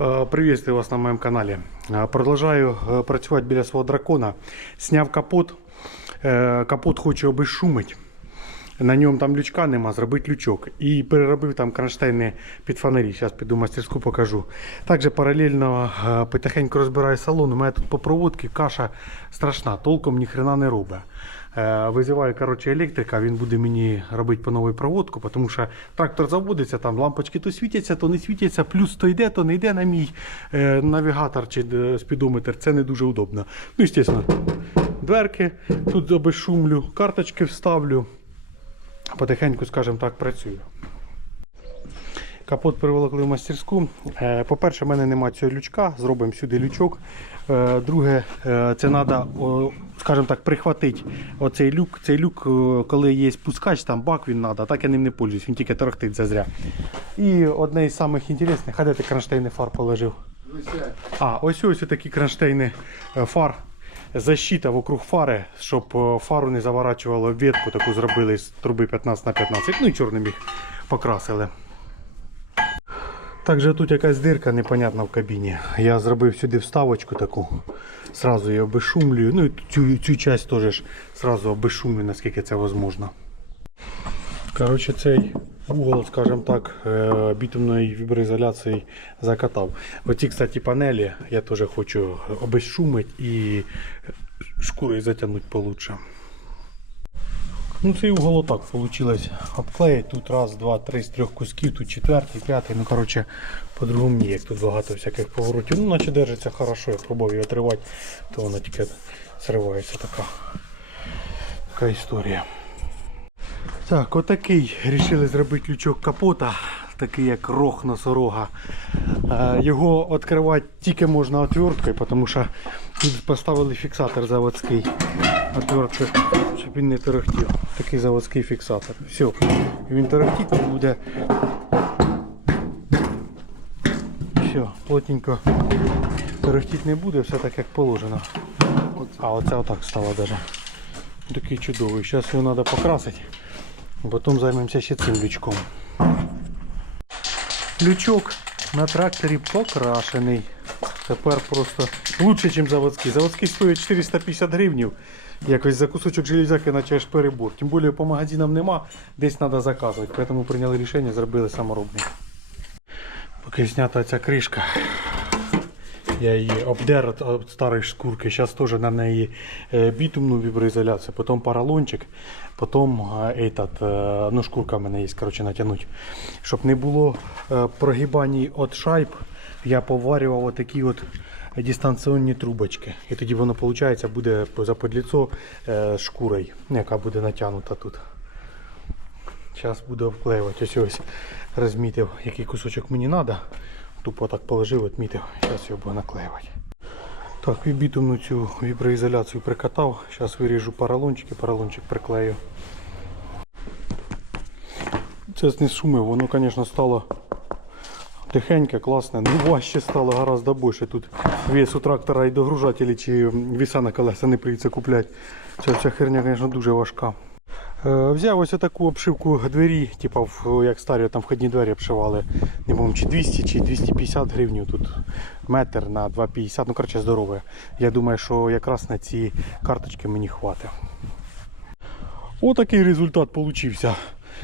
Е, Приветствую вас на моем канале. Продолжаю е, працювати біля свого дракона. Сняв капот. Капот хочу обезшумить. На ньому там лючка нема, зробити лючок. І переробив там кронштейни під фонарі. Зараз піду в мастерську покажу. Також паралельно е, потихеньку розбираю салон. У мене тут по проводці каша страшна, толком ніхрена не робить. Е, Визиваю коротше, електрика, він буде мені робити по новій проводку, тому що трактор заводиться, там лампочки то світяться, то не світяться, плюс то йде, то не йде на мій е, навігатор чи спідометр. Це не дуже удобно. Ну, звісно, дверки, тут обезшумлю, карточки вставлю. Потихеньку, скажімо так, працюю. Капот приволокли в мастерську. Е, По-перше, в мене немає цього лючка, зробимо сюди лючок. Е, Друге, е, це треба, скажімо так, прихватити оцей люк. Цей люк, коли є спускач, там бак він треба, так я ним не пользуюсь, він тільки торохтить зазря. І одне із самих інтересних, а де ти кронштейни фар положив? А, ось ось такі кронштейни фар. Защита вокруг фари, щоб е, фару не заворачувало ветку, таку зробили з труби 15 на 15 ну і чорним їх покрасили. Також тут якась дирка непонятна в кабіні. Я зробив сюди вставочку таку. Сразу її обезшумлюю. Ну і цю, цю часть теж сразу обезшумлюю, наскільки це можливо. Коротше, цей угол, скажімо так, е, бітумної віброізоляції закатав. Оці, кстати, панелі я теж хочу обезшумити і шкурою затягнути получше. Ну, цей угол отак вийшло обклеїть. Тут раз, два, три з трьох кусків, тут четвертий, п'ятий. Ну, коротше, по-другому ніяк. Тут багато всяких поворотів. Ну, наче держиться хорошо, я пробував її отривати, то вона тільки зривається така, така історія. Так, отакий рішили зробити лючок капота, такий як рог носорога. Е, Його відкривати тільки можна отверткою, тому що тут поставили фіксатор заводський. Отвертка, щоб він не торохтів. Такий заводський фіксатор. Все, він торохтіти буде. Все, плотненько торохтіти не буде, все так як положено. А оце отак стало даже. Такий чудовий. Зараз його треба покрасити. Потім займемося ще цим лючком. Лючок на тракторі покрашений. Тепер просто лучше, ніж заводський. Заводський стоїть 450 гривень. Якось за кусочок железяки наче перебор. Тим більше по магазинам нема, десь треба заказувати. Тому прийняли рішення, зробили саморобний. Поки знята ця кришка. Я її обдер від, від старої шкурки. Зараз теж на неї е, бітумну віброізоляцію, потім поролончик, потім е, этот, е, ну, шкурка в мене є, коротше, натягнуть. Щоб не було е, прогибань від шайб, я поварював отакі от дистанційні трубочки. І тоді воно, виходить, буде за подліцо е, шкурою, яка буде натягнута тут. Зараз буду обклеювати. Ось ось розмітив, який кусочок мені треба. Тупо так положив, відмітив. Зараз його буду наклеювати. Так, і бітумну цю віброізоляцію прикатав. Зараз виріжу поролончик і поролончик приклею. Це не шумив, воно, звісно, стало тихеньке, класне. Ну, важче стало гораздо більше. Тут вес у трактора і догружателі чи віса на колеса не прийдеться купляти. Ця вся херня, звісно, дуже важка. Е, Взяв ось таку обшивку двері, типу, як старі там входні двері обшивали. Не пам'ятаю, чи 200 чи 250 гривень. Тут метр на 2,50, ну коротше здорове. Я думаю, що якраз на ці карточки мені хватить. Отакий результат получився.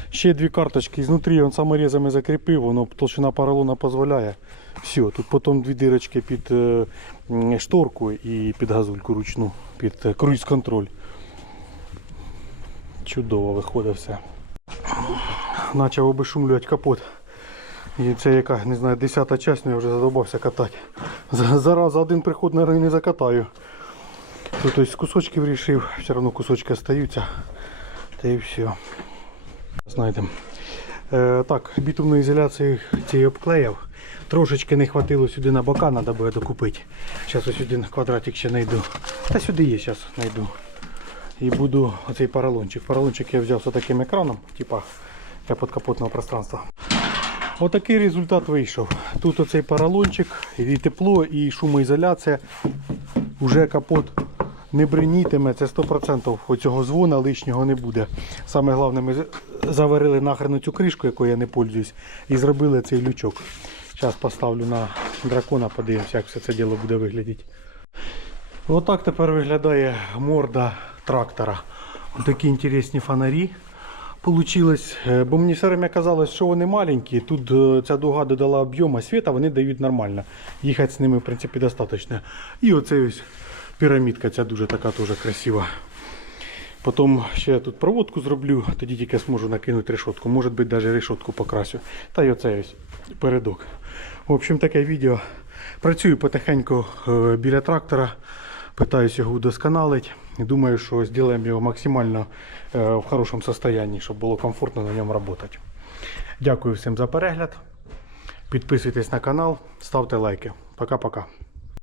Ще дві карточки знутрі он саморезами закріпив, воно толщина поролона дозволяє. Все, тут потім дві дирочки під е, шторку і під газульку ручну, під е, круїз-контроль. Чудово виходить все. Почав обешумлювати капот. І це яка, не знаю, десята часть, але я вже задобався катати. За- Зараз за один приход, мабуть, не закатаю. Тут ось кусочки вирішив, все одно кусочки остаються. Та і все. Знайдемо. Е, так, бітумну ізоляцію цієї обклеїв. Трошечки не хватило сюди на бока, треба буде докупити. Зараз ось один квадратик ще знайду. Та сюди є, зараз знайду. І буду оцей поролончик. Поролончик я взяв з таким екраном, типа для подкапотного пространства. Отакий результат вийшов. Тут оцей поролончик, і тепло, і шумоізоляція. Уже капот не бринітиме, це 100% оцього дзвона лишнього не буде. Саме головне, ми заварили нахрен цю кришку, якою я не пользуюсь, і зробили цей лючок. Зараз поставлю на дракона, подивимося, як все це діло буде виглядати. Отак тепер виглядає морда трактора. Такі інтересні фонарі получилось. Е, Бо мені все время казалось, що вони маленькі. Тут е, ця дуга додала об'єму світа, вони дають нормально. Їхати з ними, в принципі, достатньо. І оце ось пірамідка, ця дуже така теж красива. Потім ще я тут проводку зроблю, тоді тільки зможу накинути решетку. Може бути навіть решетку покрасю. Та й оце ось передок. В общем, таке відео. Працюю потихеньку е, біля трактора, питаюся його удосконалити. Думаю, що зробимо його максимально е, в хорошому состоянии, щоб було комфортно на ньому працювати. Дякую всім за перегляд. Підписуйтесь на канал, ставте лайки. Пока-пока.